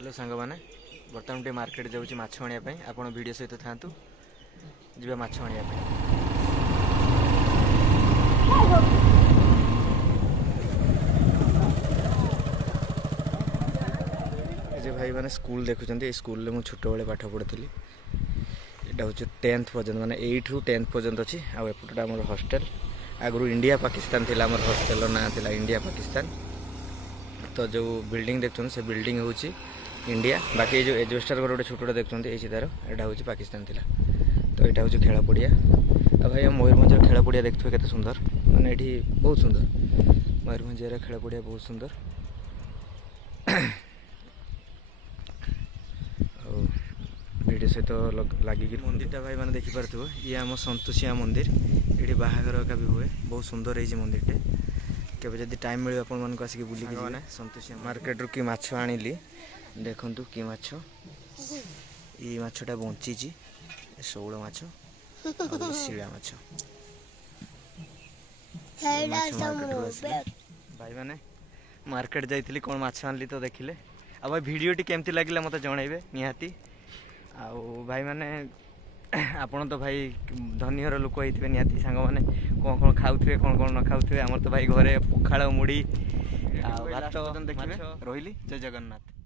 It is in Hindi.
हेलो सांग मैंने बर्तमान टे मार्केट जाऊँगी माछ आने आप वीडियो सहित था जी माछ आने जे भाई मैंने स्कूल देखुं स्कूल में छोट बड़े पाठ पढ़ी यहाँ हूँ 10th पर्यंत माने 8 ରୁ 10th पर्यंत अच्छी आउटा आम हॉस्टल आगु इंडिया पाकिस्तान थी आम हॉस्टल ना था इंडिया पाकिस्तान। तो जो बिल्डिंग देखते से बिल्डिंग हूँ इंडिया बाकी जो एजवेस्टर घर गोटे छोटा देखते ये तार यहाँ हूँ पाकिस्तान थिला। तो यहाँ हूँ खेल पड़िया भाई मयूरभंज खेल पड़िया देखते के सुंदर माने ये बहुत सुंदर मयूरभंज खेल पड़िया बहुत सुंदर। वीडियो सहित लगिक मंदिरटा भाई मैंने देखिपो ये आम संतोषिया मंदिर ये बाहागर का भी हुए बहुत सुंदर है मंदिरटे केवे जदि टाइम मिले आपण मानक आसिक बुलिक मैंने संतोषिया मार्केट रू कि माछ आनिली देखंतु कि माछ ये माछटा बंची शौल माछ शिला माछ भाई मैंने मार्केट जाइली कौन माछ आनली तो देखिले आ भाई वीडियोटी केमती लगिला मते जणाइबे निहाती आउ भाई मैंने आपण तो भाई धनीर लोक होते निहाती सांग मैंने कौन कौन खाऊे कौन न खाऊे आमर तो भाई घरे पखाड़ मुड़ी भात देखिए रही जय जगन्नाथ।